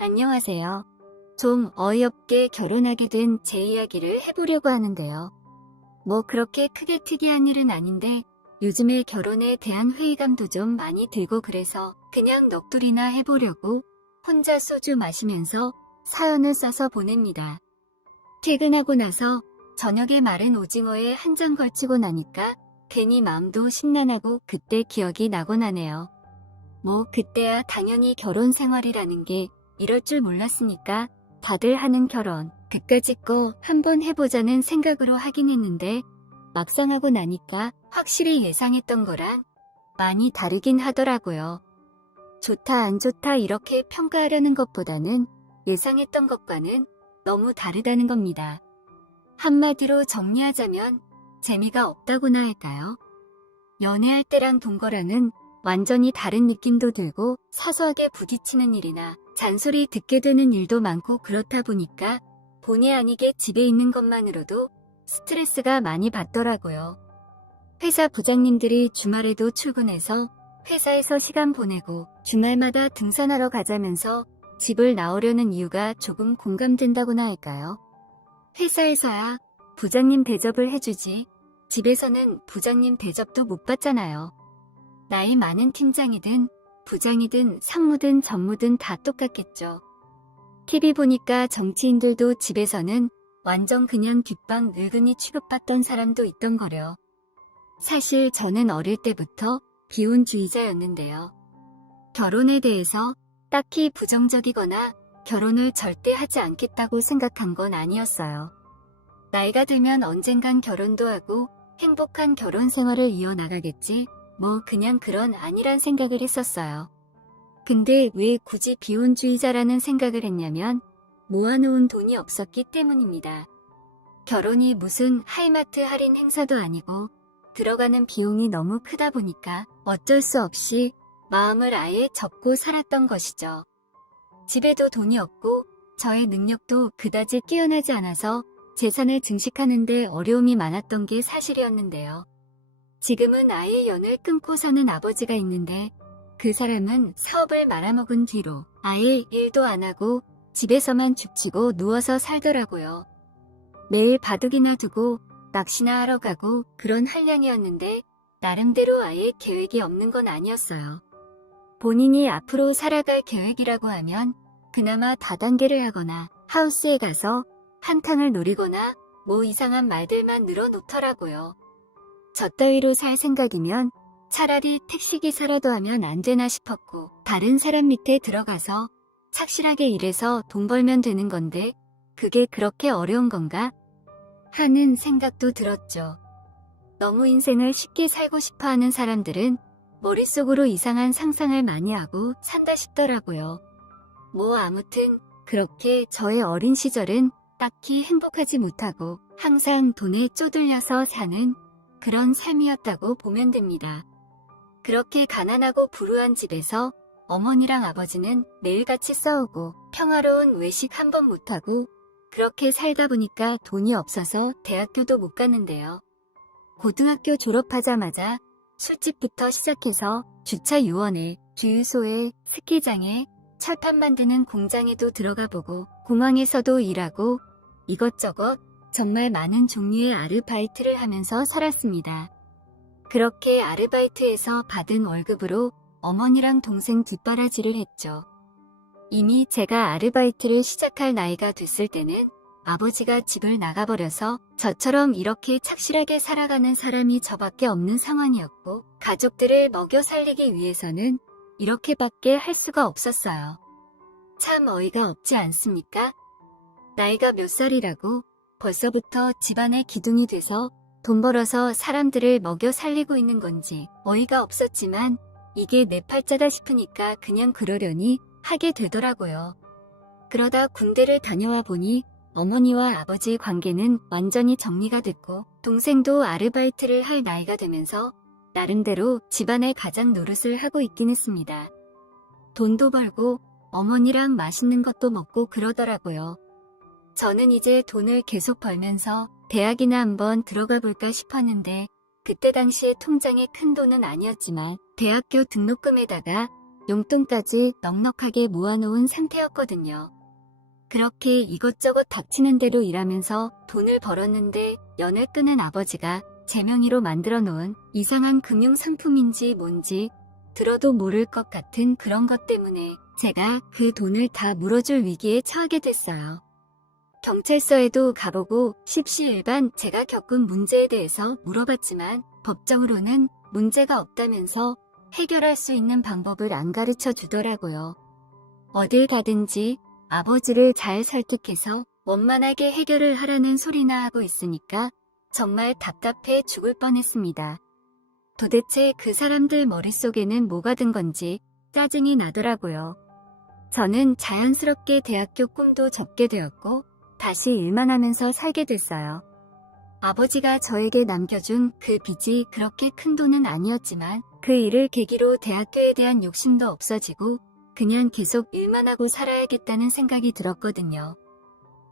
안녕하세요. 좀 어이없게 결혼하게 된 제 이야기를 해보려고 하는데요. 뭐 그렇게 크게 특이한 일은 아닌데 요즘에 결혼에 대한 회의감도 좀 많이 들고 그래서 그냥 넋두리나 해보려고 혼자 소주 마시면서 사연을 써서 보냅니다. 퇴근하고 나서 저녁에 마른 오징어에 한 장 걸치고 나니까 괜히 마음도 심란하고 그때 기억이 나곤 하네요. 뭐 그때야 당연히 결혼 생활이라는 게 이럴 줄 몰랐으니까 다들 하는 결혼 그까짓 거 한번 해보자는 생각으로 하긴 했는데 막상 하고 나니까 확실히 예상했던 거랑 많이 다르긴 하더라고요. 좋다 안 좋다 이렇게 평가하려는 것보다는 예상했던 것과는 너무 다르다는 겁니다. 한마디로 정리하자면 재미가 없다고나 할까요? 연애할 때랑 동거랑은 완전히 다른 느낌도 들고 사소하게 부딪히는 일이나 잔소리 듣게 되는 일도 많고 그렇다 보니까 본의 아니게 집에 있는 것만으로도 스트레스가 많이 받더라고요. 회사 부장님들이 주말에도 출근해서 회사에서 시간 보내고 주말마다 등산하러 가자면서 집을 나오려는 이유가 조금 공감된다고나 할까요? 회사에서야 부장님 대접을 해주지 집에서는 부장님 대접도 못 받잖아요. 나이 많은 팀장이든 부장이든 상무든 전무든 다 똑같겠죠. TV 보니까 정치인들도 집에서는 완전 그냥 뒷방 늙은이 취급받던 사람도 있던 거려. 사실 저는 어릴 때부터 비혼주의자였는데요. 결혼에 대해서 딱히 부정적이거나 결혼을 절대 하지 않겠다고 생각한 건 아니었어요. 나이가 들면 언젠간 결혼도 하고 행복한 결혼 생활을 이어나가겠지. 뭐 그냥 그런 아니란 생각을 했었어요. 근데 왜 굳이 비혼주의자라는 생각을 했냐면 모아놓은 돈이 없었기 때문입니다. 결혼이 무슨 하이마트 할인 행사도 아니고 들어가는 비용이 너무 크다 보니까 어쩔 수 없이 마음을 아예 접고 살았던 것이죠. 집에도 돈이 없고 저의 능력도 그다지 뛰어나지 않아서 재산을 증식하는 데 어려움이 많았던 게 사실이었는데요. 지금은 아예 연을 끊고 사는 아버지가 있는데 그 사람은 사업을 말아먹은 뒤로 아예 일도 안 하고 집에서만 죽치고 누워서 살더라고요. 매일 바둑이나 두고 낚시나 하러 가고 그런 한량이었는데 나름대로 아예 계획이 없는 건 아니었어요. 본인이 앞으로 살아갈 계획이라고 하면 그나마 다단계를 하거나 하우스에 가서 한탕을 노리거나 뭐 이상한 말들만 늘어놓더라고요. 저 따위로 살 생각이면 차라리 택시기사라도 하면 안 되나 싶었고 다른 사람 밑에 들어가서 착실하게 일해서 돈 벌면 되는 건데 그게 그렇게 어려운 건가? 하는 생각도 들었죠. 너무 인생을 쉽게 살고 싶어 하는 사람들은 머릿속으로 이상한 상상을 많이 하고 산다 싶더라고요. 뭐 아무튼 그렇게 저의 어린 시절은 딱히 행복하지 못하고 항상 돈에 쪼들려서 사는 그런 삶이었다고 보면 됩니다. 그렇게 가난하고 불우한 집에서 어머니랑 아버지는 매일같이 싸우고 평화로운 외식 한 번 못하고 그렇게 살다 보니까 돈이 없어서 대학교도 못 갔는데요. 고등학교 졸업하자마자 술집부터 시작해서 주차 요원에, 주유소에, 스키장에, 철판 만드는 공장에도 들어가 보고 공항에서도 일하고 이것저것 정말 많은 종류의 아르바이트를 하면서 살았습니다. 그렇게 아르바이트에서 받은 월급으로 어머니랑 동생 뒷바라지를 했죠. 이미 제가 아르바이트를 시작할 나이가 됐을 때는 아버지가 집을 나가버려서 저처럼 이렇게 착실하게 살아가는 사람이 저밖에 없는 상황이었고 가족들을 먹여 살리기 위해서는 이렇게밖에 할 수가 없었어요. 참 어이가 없지 않습니까? 나이가 몇 살이라고 벌써부터 집안의 기둥이 돼서 돈 벌어서 사람들을 먹여 살리고 있는 건지 어이가 없었지만 이게 내 팔자다 싶으니까 그냥 그러려니 하게 되더라고요. 그러다 군대를 다녀와 보니 어머니와 아버지의 관계는 완전히 정리가 됐고 동생도 아르바이트를 할 나이가 되면서 나름대로 집안의 가장 노릇을 하고 있긴 했습니다. 돈도 벌고 어머니랑 맛있는 것도 먹고 그러더라고요. 저는 이제 돈을 계속 벌면서 대학이나 한번 들어가 볼까 싶었는데 그때 당시에 통장에 큰 돈은 아니었지만 대학교 등록금에다가 용돈까지 넉넉하게 모아놓은 상태였거든요. 그렇게 이것저것 닥치는 대로 일하면서 돈을 벌었는데 연을 끄는 아버지가 제 명의로 만들어 놓은 이상한 금융상품인지 뭔지 들어도 모를 것 같은 그런 것 때문에 제가 그 돈을 다 물어줄 위기에 처하게 됐어요. 경찰서에도 가보고 십시일반 제가 겪은 문제에 대해서 물어봤지만 법적으로는 문제가 없다면서 해결할 수 있는 방법을 안 가르쳐 주더라고요. 어딜 가든지 아버지를 잘 설득해서 원만하게 해결을 하라는 소리나 하고 있으니까 정말 답답해 죽을 뻔했습니다. 도대체 그 사람들 머릿속에는 뭐가 든 건지 짜증이 나더라고요. 저는 자연스럽게 대학교 꿈도 접게 되었고 다시 일만 하면서 살게 됐어요. 아버지가 저에게 남겨준 그 빚이 그렇게 큰 돈은 아니었지만 그 일을 계기로 대학교에 대한 욕심도 없어지고 그냥 계속 일만 하고 살아야겠다는 생각이 들었거든요.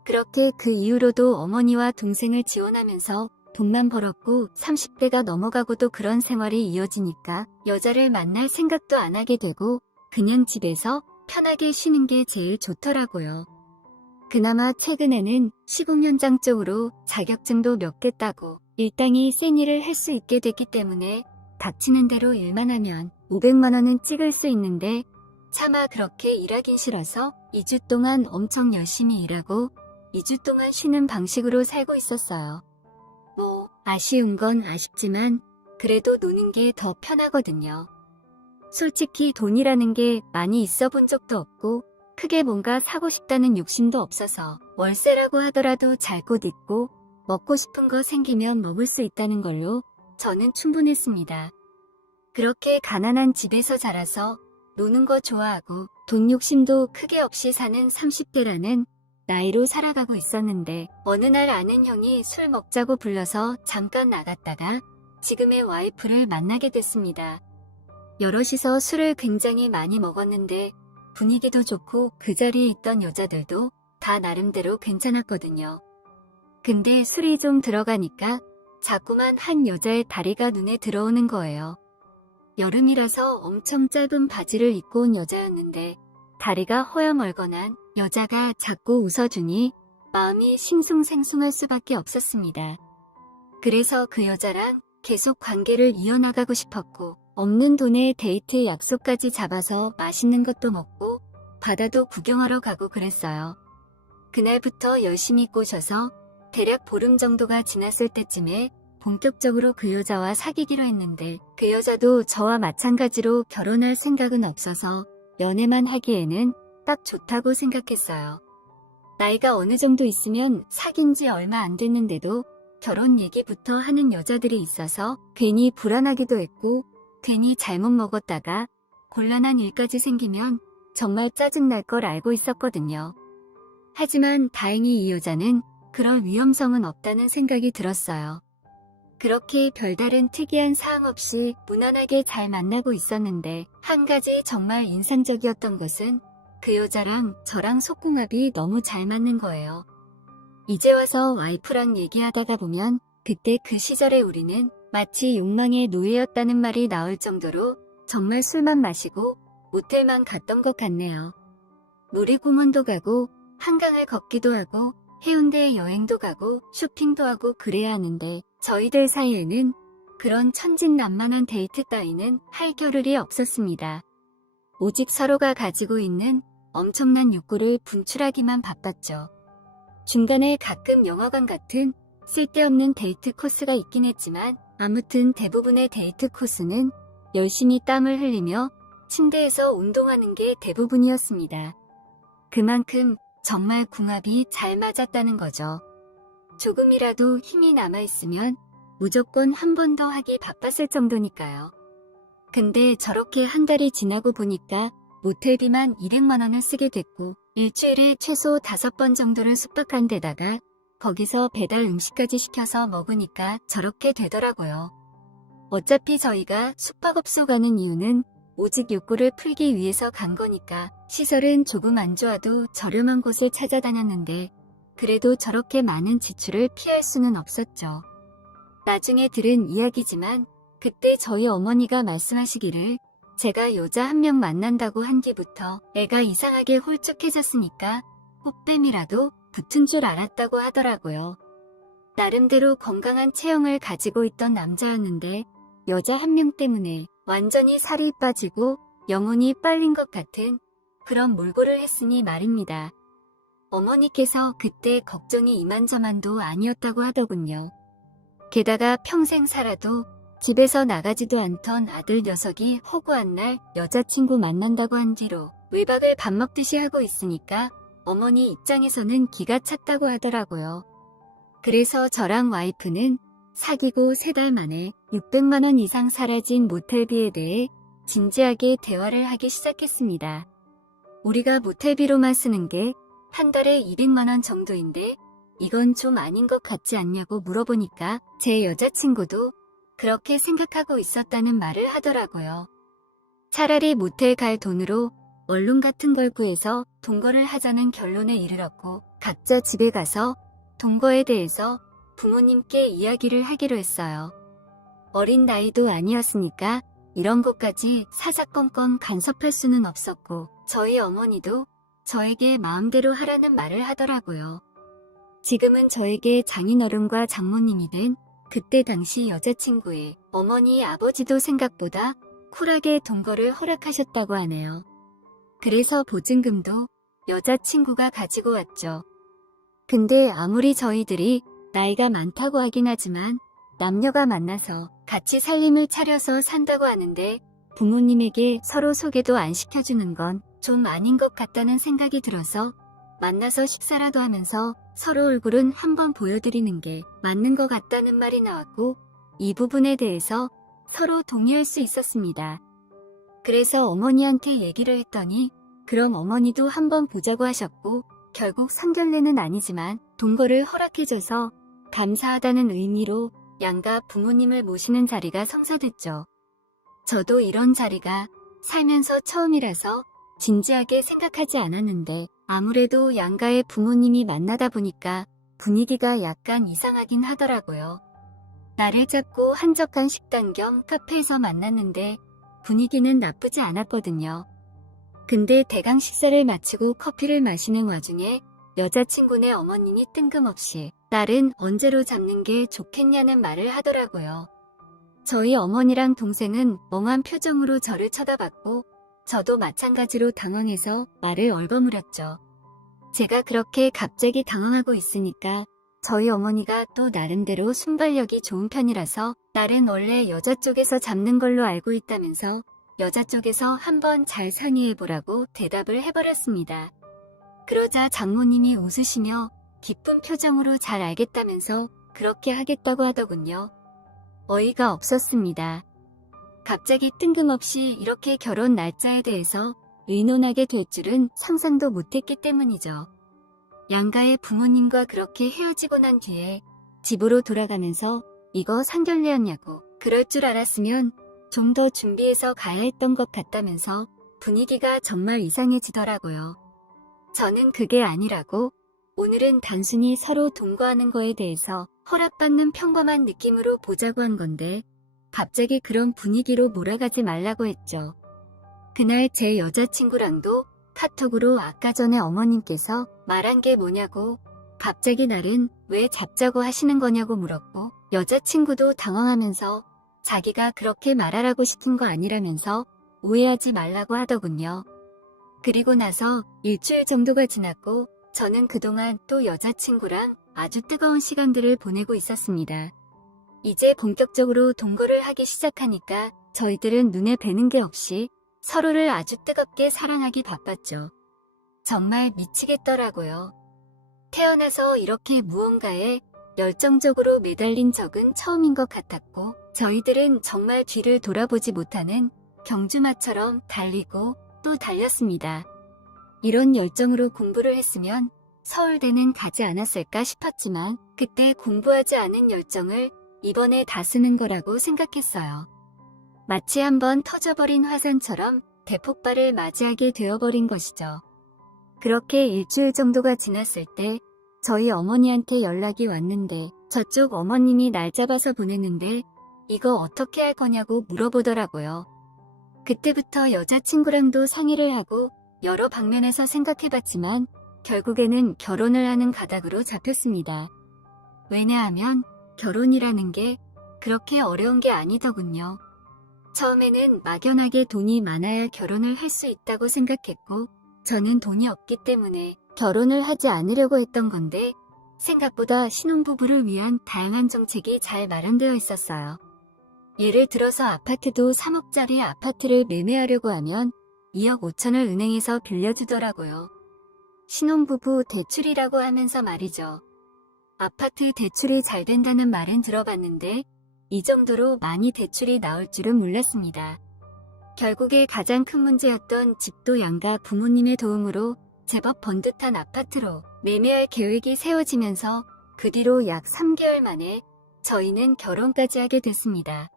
그렇게 그 이후로도 어머니와 동생을 지원하면서 돈만 벌었고 30대가 넘어가고도 그런 생활이 이어지니까 여자를 만날 생각도 안 하게 되고 그냥 집에서 편하게 쉬는 게 제일 좋더라고요. 그나마 최근에는 시공 현장 쪽으로 자격증도 몇 개 따고 일당이 센 일을 할 수 있게 됐기 때문에 닥치는 대로 일만 하면 500만 원은 찍을 수 있는데 차마 그렇게 일하긴 싫어서 2주 동안 엄청 열심히 일하고 2주 동안 쉬는 방식으로 살고 있었어요. 뭐 아쉬운 건 아쉽지만 그래도 노는 게 더 편하거든요. 솔직히 돈이라는 게 많이 있어 본 적도 없고 크게 뭔가 사고 싶다는 욕심도 없어서 월세라고 하더라도 잘 곳 있고 먹고 싶은 거 생기면 먹을 수 있다는 걸로 저는 충분했습니다. 그렇게 가난한 집에서 자라서 노는 거 좋아하고 돈 욕심도 크게 없이 사는 30대라는 나이로 살아가고 있었는데 어느 날 아는 형이 술 먹자고 불러서 잠깐 나갔다가 지금의 와이프를 만나게 됐습니다. 여럿이서 술을 굉장히 많이 먹었는데 분위기도 좋고 그 자리에 있던 여자들도 다 나름대로 괜찮았거든요. 근데 술이 좀 들어가니까 자꾸만 한 여자의 다리가 눈에 들어오는 거예요. 여름이라서 엄청 짧은 바지를 입고 온 여자였는데 다리가 허여멀건한 여자가 자꾸 웃어주니 마음이 싱숭생숭할 수밖에 없었습니다. 그래서 그 여자랑 계속 관계를 이어나가고 싶었고 없는 돈에 데이트 약속까지 잡아서 맛있는 것도 먹고 바다도 구경하러 가고 그랬어요. 그날부터 열심히 꼬셔서 대략 보름 정도가 지났을 때쯤에 본격적으로 그 여자와 사귀기로 했는데 그 여자도 저와 마찬가지로 결혼할 생각은 없어서 연애만 하기에는 딱 좋다고 생각했어요. 나이가 어느 정도 있으면 사귄 지 얼마 안 됐는데도 결혼 얘기부터 하는 여자들이 있어서 괜히 불안하기도 했고 괜히 잘못 먹었다가 곤란한 일까지 생기면 정말 짜증날 걸 알고 있었거든요. 하지만 다행히 이 여자는 그럴 위험성은 없다는 생각이 들었어요. 그렇게 별다른 특이한 사항 없이 무난하게 잘 만나고 있었는데 한 가지 정말 인상적이었던 것은 그 여자랑 저랑 속궁합이 너무 잘 맞는 거예요. 이제 와서 와이프랑 얘기하다가 보면 그때 그 시절의 우리는 마치 욕망의 노예였다는 말이 나올 정도로 정말 술만 마시고 모텔만 갔던 것 같네요. 놀이공원도 가고 한강을 걷기도 하고 해운대에 여행도 가고 쇼핑도 하고 그래야 하는데 저희들 사이에는 그런 천진난만한 데이트 따위는 할 겨를이 없었습니다. 오직 서로가 가지고 있는 엄청난 욕구를 분출하기만 바빴죠. 중간에 가끔 영화관 같은 쓸데없는 데이트 코스가 있긴 했지만 아무튼 대부분의 데이트 코스는 열심히 땀을 흘리며 침대에서 운동하는 게 대부분이었습니다. 그만큼 정말 궁합이 잘 맞았다는 거죠. 조금이라도 힘이 남아있으면 무조건 한 번 더 하기 바빴을 정도니까요. 근데 저렇게 한 달이 지나고 보니까 모텔비만 200만 원을 쓰게 됐고 일주일에 최소 5번 정도를 숙박한 데다가 거기서 배달 음식까지 시켜서 먹으니까 저렇게 되더라고요. 어차피 저희가 숙박업소 가는 이유는 오직 욕구를 풀기 위해서 간 거니까 시설은 조금 안 좋아도 저렴한 곳을 찾아다녔는데 그래도 저렇게 많은 지출을 피할 수는 없었죠. 나중에 들은 이야기지만 그때 저희 어머니가 말씀하시기를 제가 여자 한 명 만난다고 한 뒤부터 애가 이상하게 홀쭉해졌으니까 꽃뱀이라도 붙은 줄 알았다고 하더라고요. 나름대로 건강한 체형을 가지고 있던 남자였는데 여자 한 명 때문에 완전히 살이 빠지고 영혼이 빨린 것 같은 그런 몰골을 했으니 말입니다. 어머니께서 그때 걱정이 이만저만도 아니었다고 하더군요. 게다가 평생 살아도 집에서 나가지도 않던 아들 녀석이 허구한 날 여자친구 만난다고 한 뒤로 외박을 밥 먹듯이 하고 있으니까 어머니 입장에서는 기가 찼다고 하더라고요. 그래서 저랑 와이프는 사귀고 3달 만에 600만 원 이상 사라진 모텔비에 대해 진지하게 대화를 하기 시작했습니다. 우리가 모텔비로만 쓰는 게 한 달에 200만 원 정도인데 이건 좀 아닌 것 같지 않냐고 물어보니까 제 여자친구도 그렇게 생각하고 있었다는 말을 하더라고요. 차라리 모텔 갈 돈으로 원룸 같은 걸 구해서 동거를 하자는 결론에 이르렀고 각자 집에 가서 동거에 대해서 부모님께 이야기를 하기로 했어요. 어린 나이도 아니었으니까 이런 것까지 사사건건 간섭할 수는 없었고 저희 어머니도 저에게 마음대로 하라는 말을 하더라고요. 지금은 저에게 장인어른과 장모님이 된 그때 당시 여자친구의 어머니 아버지도 생각보다 쿨하게 동거를 허락하셨다고 하네요. 그래서 보증금도 여자친구가 가지고 왔죠. 근데 아무리 저희들이 나이가 많다고 하긴 하지만 남녀가 만나서 같이 살림을 차려서 산다고 하는데 부모님에게 서로 소개도 안 시켜주는 건 좀 아닌 것 같다는 생각이 들어서 만나서 식사라도 하면서 서로 얼굴은 한번 보여드리는 게 맞는 것 같다는 말이 나왔고 이 부분에 대해서 서로 동의할 수 있었습니다. 그래서 어머니한테 얘기를 했더니 그럼 어머니도 한번 보자고 하셨고 결국 상견례는 아니지만 동거를 허락해줘서 감사하다는 의미로 양가 부모님을 모시는 자리가 성사됐죠. 저도 이런 자리가 살면서 처음이라서 진지하게 생각하지 않았는데 아무래도 양가의 부모님이 만나다 보니까 분위기가 약간 이상하긴 하더라고요. 날을 잡고 한적한 식당 겸 카페에서 만났는데 분위기는 나쁘지 않았거든요. 근데 대강 식사를 마치고 커피를 마시는 와중에 여자친구네 어머님이 뜬금없이 딸은 언제로 잡는 게 좋겠냐는 말을 하더라고요. 저희 어머니랑 동생은 멍한 표정으로 저를 쳐다봤고 저도 마찬가지로 당황해서 말을 얼버무렸죠. 제가 그렇게 갑자기 당황하고 있으니까 저희 어머니가 또 나름대로 순발력이 좋은 편이라서 딸은 원래 여자 쪽에서 잡는 걸로 알고 있다면서 여자 쪽에서 한번 잘 상의해보라고 대답을 해버렸습니다. 그러자 장모님이 웃으시며 기쁜 표정으로 잘 알겠다면서 그렇게 하겠다고 하더군요. 어이가 없었습니다. 갑자기 뜬금없이 이렇게 결혼 날짜에 대해서 의논하게 될 줄은 상상도 못했기 때문이죠. 양가의 부모님과 그렇게 헤어지고 난 뒤에 집으로 돌아가면서 이거 상견례였냐고 그럴 줄 알았으면 좀 더 준비해서 가야 했던 것 같다면서 분위기가 정말 이상해지더라고요. 저는 그게 아니라고 오늘은 단순히 서로 동거하는 거에 대해서 허락받는 평범한 느낌으로 보자고 한 건데 갑자기 그런 분위기로 몰아가지 말라고 했죠. 그날 제 여자친구랑도 카톡으로 아까 전에 어머님께서 말한 게 뭐냐고 갑자기 날은 왜 잡자고 하시는 거냐고 물었고 여자친구도 당황하면서 자기가 그렇게 말하라고 시킨 거 아니라면서 오해하지 말라고 하더군요. 그리고 나서 일주일 정도가 지났고 저는 그동안 또 여자친구랑 아주 뜨거운 시간들을 보내고 있었습니다. 이제 본격적으로 동거를 하기 시작하니까 저희들은 눈에 뵈는 게 없이 서로를 아주 뜨겁게 사랑하기 바빴죠. 정말 미치겠더라고요. 태어나서 이렇게 무언가에 열정적으로 매달린 적은 처음인 것 같았고 저희들은 정말 뒤를 돌아보지 못하는 경주마처럼 달리고 또 달렸습니다. 이런 열정으로 공부를 했으면 서울대는 가지 않았을까 싶었지만 그때 공부하지 않은 열정을 이번에 다 쓰는 거라고 생각했어요. 마치 한번 터져버린 화산처럼 대폭발을 맞이하게 되어버린 것이죠. 그렇게 일주일 정도가 지났을 때 저희 어머니한테 연락이 왔는데 저쪽 어머님이 날 잡아서 보냈는데 이거 어떻게 할 거냐고 물어보더라고요. 그때부터 여자친구랑도 상의를 하고 여러 방면에서 생각해봤지만 결국에는 결혼을 하는 가닥으로 잡혔습니다. 왜냐하면 결혼이라는 게 그렇게 어려운 게 아니더군요. 처음에는 막연하게 돈이 많아야 결혼을 할 수 있다고 생각했고 저는 돈이 없기 때문에 결혼을 하지 않으려고 했던 건데 생각보다 신혼부부를 위한 다양한 정책이 잘 마련되어 있었어요. 예를 들어서 아파트도 3억짜리 아파트를 매매하려고 하면 2억 5천을 은행에서 빌려주더라고요. 신혼부부 대출이라고 하면서 말이죠. 아파트 대출이 잘 된다는 말은 들어봤는데 이 정도로 많이 대출이 나올 줄은 몰랐습니다. 결국에 가장 큰 문제였던 집도 양가 부모님의 도움으로 제법 번듯한 아파트로 매매할 계획이 세워지면서 그 뒤로 약 3개월 만에 저희는 결혼까지 하게 됐습니다.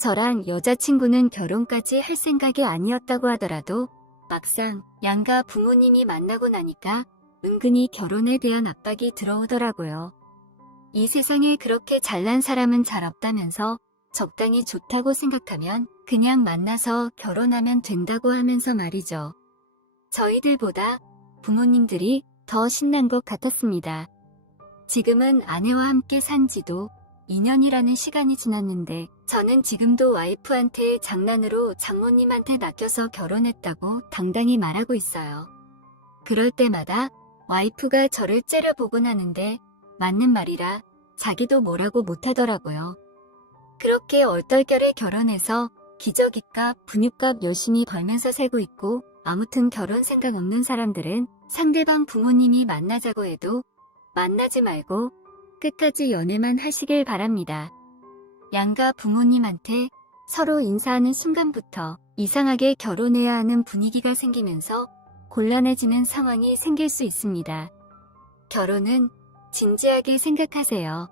저랑 여자친구는 결혼까지 할 생각이 아니었다고 하더라도 막상 양가 부모님이 만나고 나니까 은근히 결혼에 대한 압박이 들어오더라고요. 이 세상에 그렇게 잘난 사람은 잘 없다면서 적당히 좋다고 생각하면 그냥 만나서 결혼하면 된다고 하면서 말이죠. 저희들보다 부모님들이 더 신난 것 같았습니다. 지금은 아내와 함께 산 지도 2년이라는 시간이 지났는데 저는 지금도 와이프한테 장난으로 장모님한테 낚여서 결혼했다고 당당히 말하고 있어요. 그럴 때마다 와이프가 저를 째려보곤 하는데 맞는 말이라 자기도 뭐라고 못하더라고요. 그렇게 얼떨결에 결혼해서 기저귀값, 분유값 열심히 벌면서 살고 있고 아무튼 결혼 생각 없는 사람들은 상대방 부모님이 만나자고 해도 만나지 말고 끝까지 연애만 하시길 바랍니다. 양가 부모님한테 서로 인사하는 순간부터 이상하게 결혼해야 하는 분위기가 생기면서 곤란해지는 상황이 생길 수 있습니다. 결혼은 진지하게 생각하세요.